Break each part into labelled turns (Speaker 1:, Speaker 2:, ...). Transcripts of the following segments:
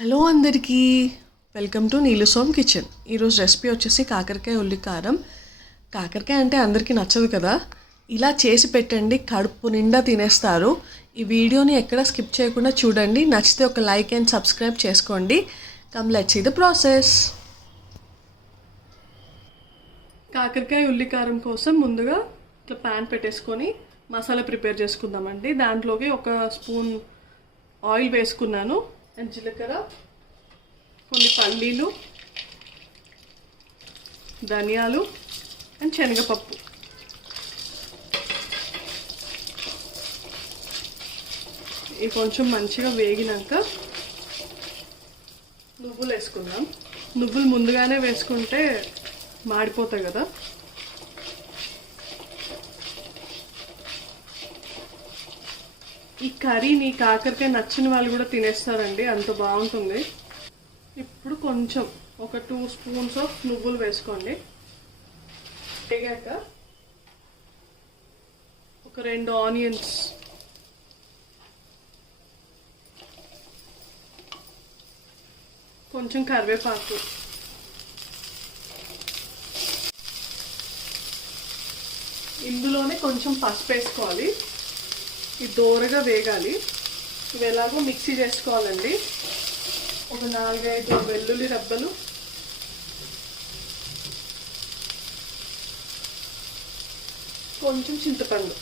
Speaker 1: Hello అందరికీ. Welcome to Neelusom kitchen. ఈరోజు recipe వచ్చేసి కాకరకాయ ఉల్లికారం. కాకరకాయ అంటే అందరికీ నచ్చదు కదా? ఇలా చేసి పెట్టండి కడుపు నిండా తినేస్తారు. ఈ వీడియోని ఎక్కడ స్కిప్ చేయకుండా చూడండి. నచ్చితే ఒక లైక్ అండ్ సబ్స్క్రైబ్ చేసుకోండి. కమ్ లెట్స్ ఇది ద ప్రాసెస్. కాకరకాయ ఉల్లికారం కోసం ముందుగా ఇట్లా ప్యాన్ పెట్టేసుకొని మసాలా ప్రిపేర్ చేసుకుందామండి. దాంట్లోకి ఒక స్పూన్ ఆయిల్ వేసుకున్నాను. అండ్ జీలకర్ర కొన్ని పల్లీలు ధనియాలు అండ్ శనగపప్పు. ఇవి కొంచెం మంచిగా వేగినాక నువ్వులు వేసుకుందాం నువ్వులు ముందుగానే వేసుకుంటే మాడిపోతాయి కదా. ఈ కర్రీని కాకరకాయ నచ్చిన వాళ్ళు కూడా తినేస్తారండి అంత బాగుంటుంది. ఇప్పుడు కొంచెం ఒక టూ స్పూన్స్ ఆఫ్ నువ్వులు వేసుకోండి. వేగాక ఒక రెండు ఆనియన్స్. కొంచెం కరివేపాకు. ఇందులోనే కొంచెం పసుపు వేసుకోవాలి. ఇది దోరగా వేగాలి. ఇవి ఎలాగో మిక్సీ చేసుకోవాలండి. ఒక నాలుగైదు వెల్లుల్లి రబ్బలు. కొంచెం చింతపండు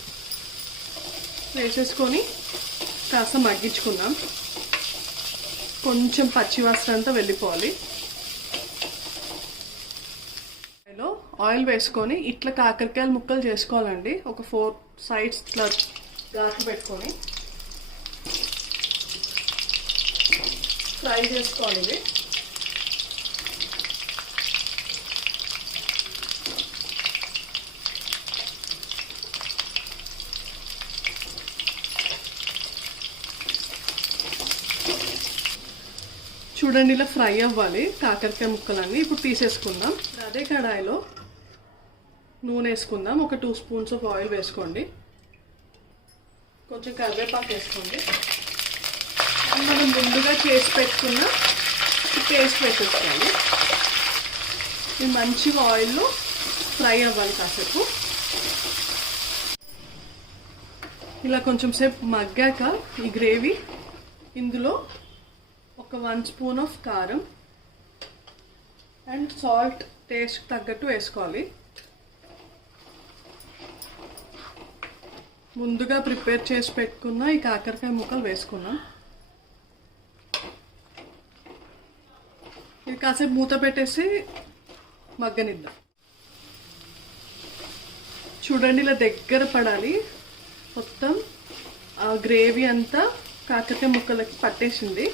Speaker 1: వేసేసుకొని కాస్త మగ్గించుకుందాం. కొంచెం పచ్చివాసన అంతా వెళ్ళిపోవాలి. ఆయిల్ వేసుకొని ఇట్లా కాకరకాయలు ముక్కలు చేసుకోవాలండి. ఒక ఫోర్ సైడ్స్ ఇట్లా ఘాట్లు పెట్టుకొని ఫ్రై చేసుకోవాలి ఇవి చూడండి ఇలా ఫ్రై అవ్వాలి కాకరకాయ ముక్కలన్నీ ఇప్పుడు తీసేసుకుందాం. అదే కడాయిలో నూనె వేసుకుందాం. ఒక టూ స్పూన్స్ ఆఫ్ ఆయిల్ వేసుకోండి. కొంచెం కరివేపాకు వేసుకోండి. మనం ముందుగా చేసి పెట్టుకున్న పేస్ట్ వేసేసుకోవాలి ఇది మంచిగా ఆయిల్లో ఫ్రై అవ్వాలి కాసేపు. ఇలా కొంచెం సేపు మగ్గాక ఈ గ్రేవీ ఇందులో ఒక వన్ స్పూన్ ఆఫ్ కారం అండ్ సాల్ట్ టేస్ట్ తగ్గట్టు వేసుకోవాలి. ముందుగా ప్రిపేర్ చేసి పెట్టుకున్న ఈ కాకరకాయ ముక్కలు వేసుకున్నాం ఇది కాసేపు మూత పెట్టేసి మగ్గనిద్దాం. చూడండి ఇలా దగ్గర పడాలి. మొత్తం ఆ గ్రేవీ అంతా కాకరకాయ ముక్కలకి పట్టేసింది.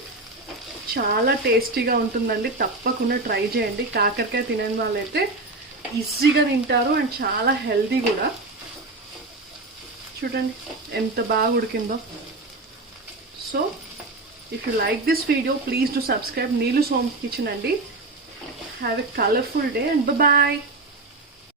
Speaker 1: చాలా టేస్టీగా ఉంటుందండి. తప్పకుండా ట్రై చేయండి. కాకరకాయ తినని వాళ్ళైతే ఈజీగా తింటారు అండ్ చాలా హెల్దీ కూడా. చూడండి ఎంత బాగా ఉడికిందో. So if you like this video please to subscribe Neelu Som kitchen అండి. Have a colourful day and bye